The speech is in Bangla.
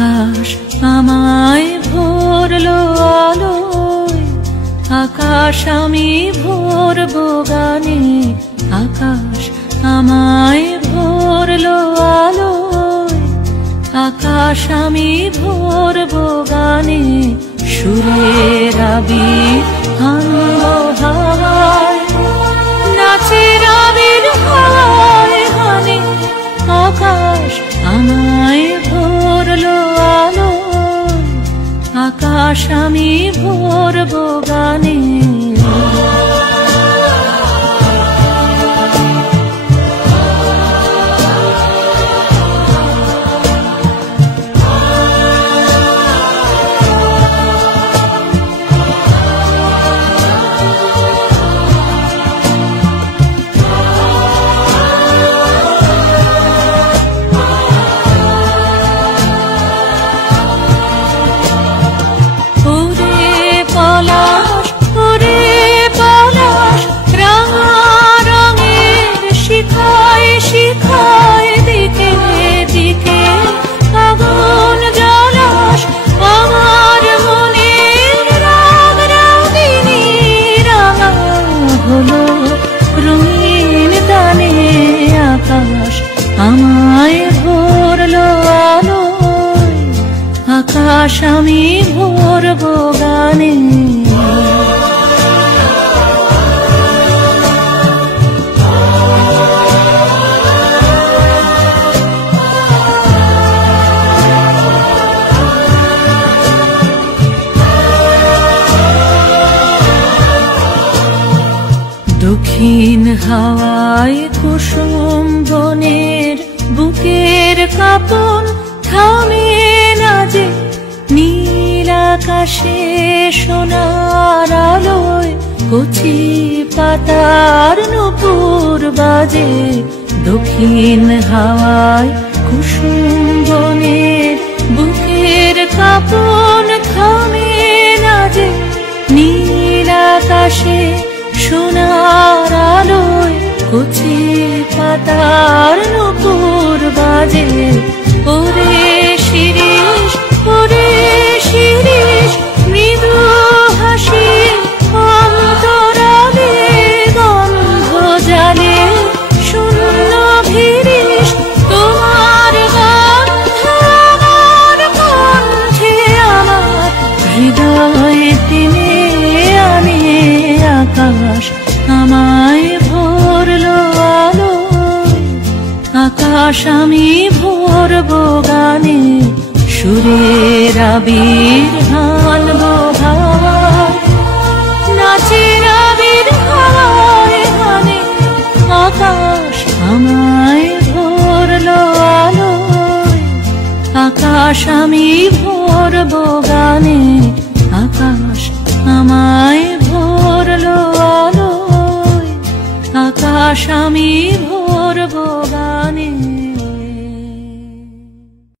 আকাশ আমায় ভরলো আলোয়, আকাশ আমি ভরবো গানে। আকাশ আমায় ভরলো আলোয়, আকাশ আমি ভরবো গানে। সুরের আবির আনবো হাওয়ায়, নাচের আবির হাওয়ায় হানে। আকাশ আমায় ভরলো আলোয়, আকাশ আমি ভরবো গানে। আমায় ভরলো আলোয়, আকাশ আমি ভরবো গানে। দক্ষিণ হাওয়ায় কুসুম বনের বুকের কাঁপন থামে না যে। নীল আকাশে সোনার আলোয় কচি পাতার নূপুর বাজে। দক্ষিণ হাওয়ায় কুসুম বনের বুকের কাঁপন থামে না যে। নীল আকাশে সোনার আলোয় কচি পাতার নূপুর বাজে। ওরে শিরিষ, ওরে শিরিষ, মৃদু হাসি অন্তরালে গন্ধ জালে। শূন্য ভিরিষ তোমার গন্ধ আমার কণ্ঠে, আমার হৃদয়ে টেনে আনে। আকাশ আমায় ভরলো আলোয়, আকাশ আমি ভরবো গানে। সুরের আবির আনবো